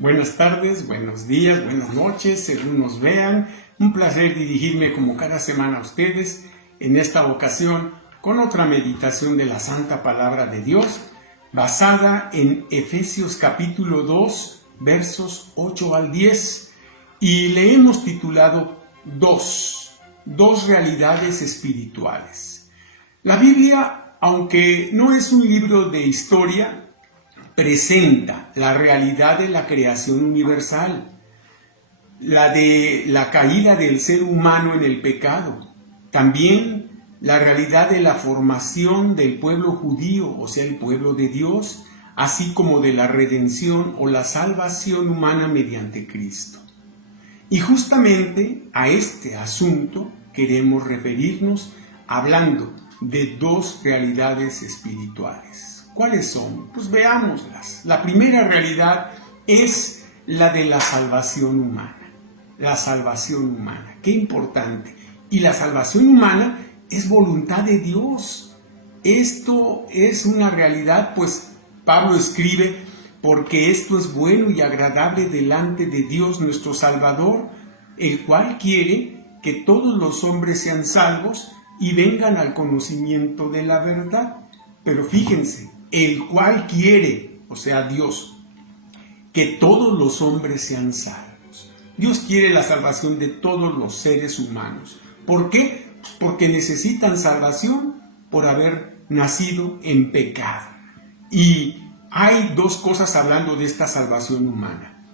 Buenas tardes, buenos días, buenas noches, según nos vean. Un placer dirigirme como cada semana a ustedes, en esta ocasión con otra meditación de la Santa Palabra de Dios, basada en Efesios capítulo 2, versos 8 al 10, y le hemos titulado Dos realidades espirituales. La Biblia, aunque no es un libro de historia, presenta la realidad de la creación universal, la de la caída del ser humano en el pecado, también la realidad de la formación del pueblo judío, o sea, el pueblo de Dios, así como de la redención o la salvación humana mediante Cristo. Y justamente a este asunto queremos referirnos hablando de dos realidades espirituales. ¿Cuáles son? Pues veámoslas. La primera realidad es la de la salvación humana. La salvación humana, qué importante. Y la salvación humana es voluntad de Dios. Esto es una realidad, pues Pablo escribe, porque esto es bueno y agradable delante de Dios nuestro Salvador, el cual quiere que todos los hombres sean salvos y vengan al conocimiento de la verdad. Pero fíjense, el cual quiere, o sea Dios, que todos los hombres sean salvos. Dios quiere la salvación de todos los seres humanos. ¿Por qué? Pues porque necesitan salvación por haber nacido en pecado. Y hay dos cosas hablando de esta salvación humana.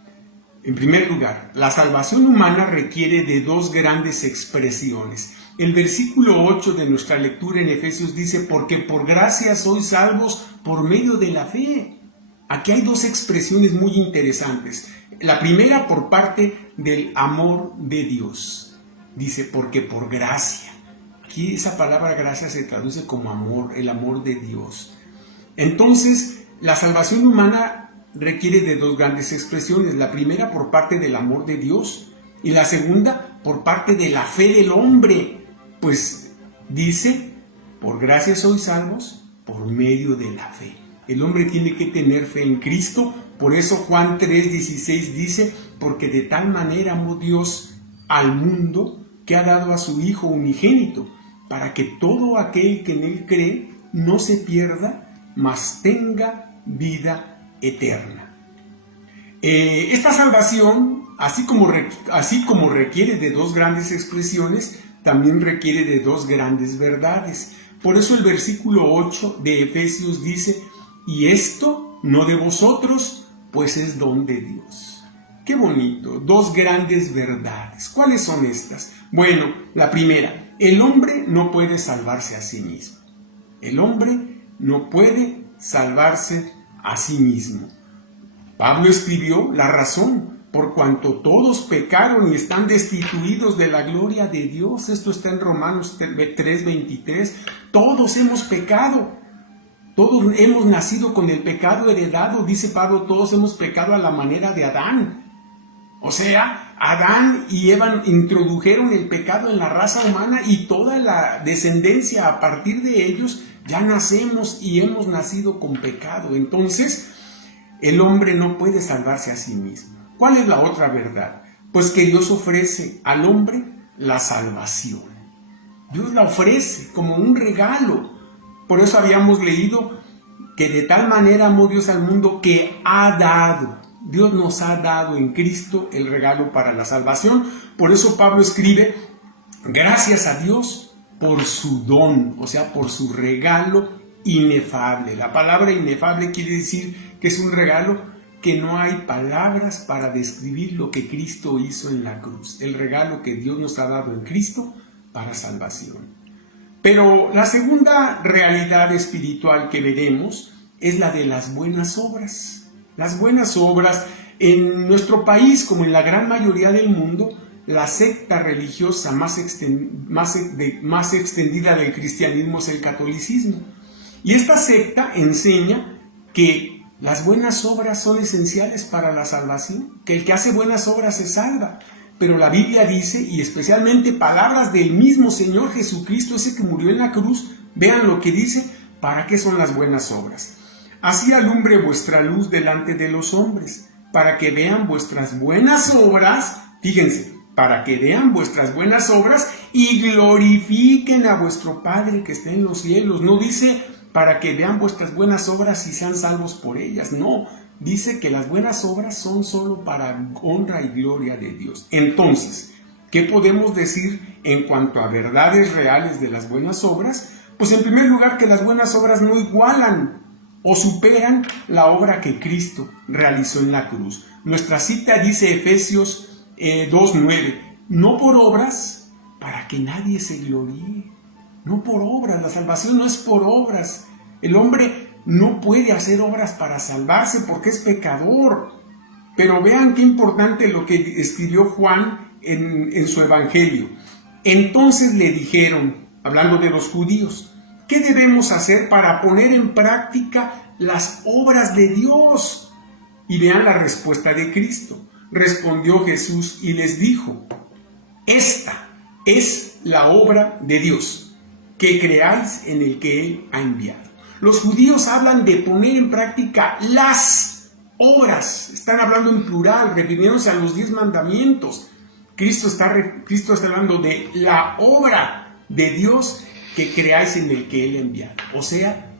En primer lugar, la salvación humana requiere de dos grandes expresiones. El versículo 8 de nuestra lectura en Efesios dice, porque por gracia sois salvos por medio de la fe. Aquí hay dos expresiones muy interesantes. La primera por parte del amor de Dios. Dice, porque por gracia. Aquí esa palabra gracia se traduce como amor, el amor de Dios. Entonces, la salvación humana requiere de dos grandes expresiones. La primera por parte del amor de Dios y la segunda por parte de la fe del hombre. Pues dice, por gracia sois salvos por medio de la fe. El hombre tiene que tener fe en Cristo. Por eso Juan 3:16 dice, porque de tal manera amó Dios al mundo que ha dado a su Hijo unigénito, para que todo aquel que en él cree no se pierda, mas tenga vida eterna. Esta salvación, así como requiere de dos grandes expresiones, también requiere de dos grandes verdades. Por eso el versículo 8 de Efesios dice, y esto no de vosotros, pues es don de Dios. Qué bonito, dos grandes verdades. ¿Cuáles son estas? Bueno, la primera, el hombre no puede salvarse a sí mismo. El hombre no puede salvarse a sí mismo. Pablo escribió la razón, por cuanto todos pecaron y están destituidos de la gloria de Dios. Esto está en Romanos 3:23. Todos hemos pecado. Todos hemos nacido con el pecado heredado. Dice Pablo, todos hemos pecado a la manera de Adán. O sea, Adán y Eva introdujeron el pecado en la raza humana y toda la descendencia a partir de ellos ya nacemos y hemos nacido con pecado. Entonces, el hombre no puede salvarse a sí mismo. ¿Cuál es la otra verdad? Pues que Dios ofrece al hombre la salvación. Dios la ofrece como un regalo. Por eso habíamos leído que de tal manera amó Dios al mundo que ha dado. Dios nos ha dado en Cristo el regalo para la salvación. Por eso Pablo escribe, gracias a Dios por su don, o sea, por su regalo inefable. La palabra inefable quiere decir que es un regalo que no hay palabras para describir lo que Cristo hizo en la cruz, el regalo que Dios nos ha dado en Cristo para salvación. Pero la segunda realidad espiritual que veremos es la de las buenas obras. Las buenas obras en nuestro país, como en la gran mayoría del mundo, la secta religiosa más extendida del cristianismo es el catolicismo. Y esta secta enseña que las buenas obras son esenciales para la salvación, que el que hace buenas obras se salva. Pero la Biblia dice, y especialmente palabras del mismo Señor Jesucristo, ese que murió en la cruz, vean lo que dice, ¿para qué son las buenas obras? Así alumbre vuestra luz delante de los hombres, para que vean vuestras buenas obras, fíjense, para que vean vuestras buenas obras y glorifiquen a vuestro Padre que está en los cielos. No dice para que vean vuestras buenas obras y sean salvos por ellas, no. Dice que las buenas obras son solo para honra y gloria de Dios. Entonces, ¿qué podemos decir en cuanto a verdades reales de las buenas obras? Pues en primer lugar que las buenas obras no igualan o superan la obra que Cristo realizó en la cruz. Nuestra cita dice Efesios 2:9, no por obras para que nadie se gloríe. No por obras, la salvación no es por obras. El hombre no puede hacer obras para salvarse porque es pecador. Pero vean qué importante lo que escribió Juan en su evangelio. Entonces le dijeron, hablando de los judíos, ¿qué debemos hacer para poner en práctica las obras de Dios? Y vean la respuesta de Cristo. Respondió Jesús y les dijo, esta es la obra de Dios, que creáis en el que Él ha enviado. Los judíos hablan de poner en práctica las obras, están hablando en plural, refiriéndose a los 10 mandamientos. Cristo está hablando de la obra de Dios, que creáis en el que Él ha enviado. O sea,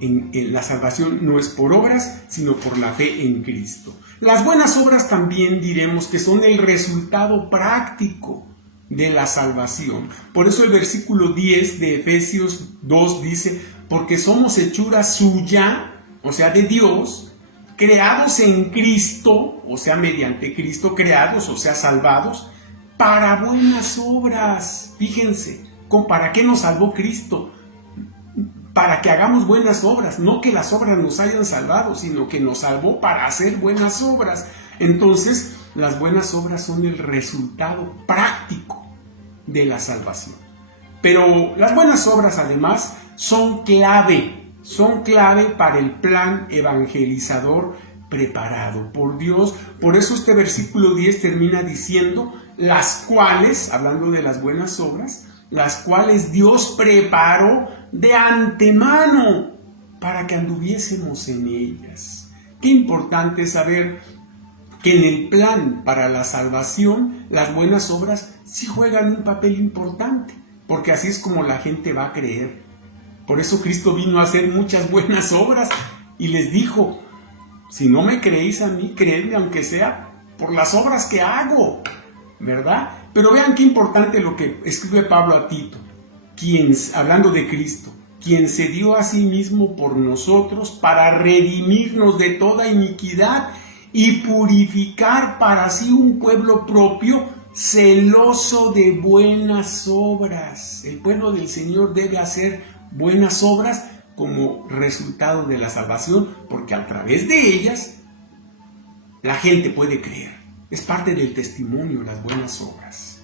en la salvación no es por obras, sino por la fe en Cristo. Las buenas obras también diremos que son el resultado práctico de la salvación. Por eso el versículo 10 de Efesios 2 dice, porque somos hechura suya, o sea, de Dios, creados en Cristo, o sea, mediante Cristo, creados, o sea, salvados, para buenas obras. Fíjense, ¿para qué nos salvó Cristo? Para que hagamos buenas obras, no que las obras nos hayan salvado, sino que nos salvó para hacer buenas obras. Entonces, las buenas obras son el resultado práctico de la salvación. Pero las buenas obras, además, son clave para el plan evangelizador preparado por Dios. Por eso este versículo 10 termina diciendo, las cuales, hablando de las buenas obras, las cuales Dios preparó de antemano para que anduviésemos en ellas. Qué importante saber que en el plan para la salvación, las buenas obras sí juegan un papel importante, porque así es como la gente va a creer. Por eso Cristo vino a hacer muchas buenas obras y les dijo, si no me creéis a mí, creedme aunque sea por las obras que hago, ¿verdad? Pero vean qué importante lo que escribe Pablo a Tito, quien, hablando de Cristo, quien se dio a sí mismo por nosotros para redimirnos de toda iniquidad y purificar para sí un pueblo propio celoso de buenas obras. El pueblo del Señor debe hacer buenas obras como resultado de la salvación, porque a través de ellas la gente puede creer. Es parte del testimonio, las buenas obras.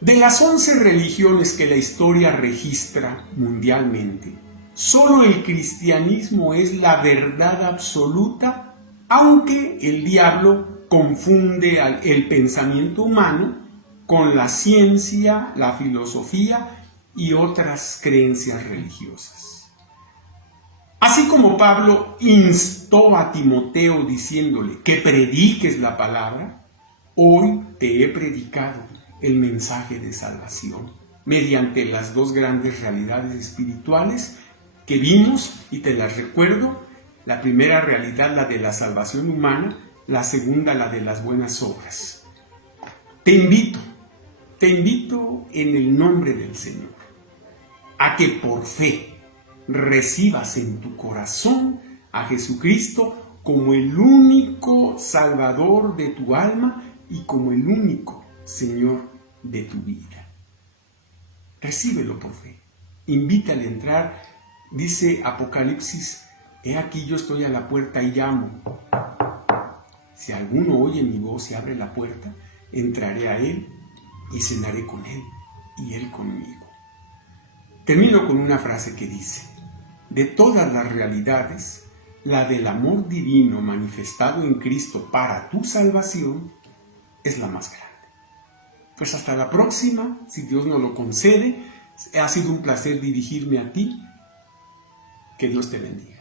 De las 11 religiones que la historia registra mundialmente, solo el cristianismo es la verdad absoluta, aunque el diablo confunde el pensamiento humano con la ciencia, la filosofía y otras creencias religiosas. Así como Pablo instó a Timoteo diciéndole que prediques la palabra, hoy te he predicado el mensaje de salvación mediante las dos grandes realidades espirituales que vimos, y te las recuerdo: la primera realidad, la de la salvación humana; la segunda, la de las buenas obras. Te invito en el nombre del Señor a que por fe recibas en tu corazón a Jesucristo como el único Salvador de tu alma y como el único Señor de tu vida. Recíbelo por fe. Invítale a entrar. Dice Apocalipsis: he aquí yo estoy a la puerta y llamo. Si alguno oye mi voz y abre la puerta, entraré a él y cenaré con él y él conmigo. Termino con una frase que dice: de todas las realidades, la del amor divino manifestado en Cristo para tu salvación es la más grande. Pues hasta la próxima, si Dios nos lo concede. Ha sido un placer dirigirme a ti. Que Dios te bendiga.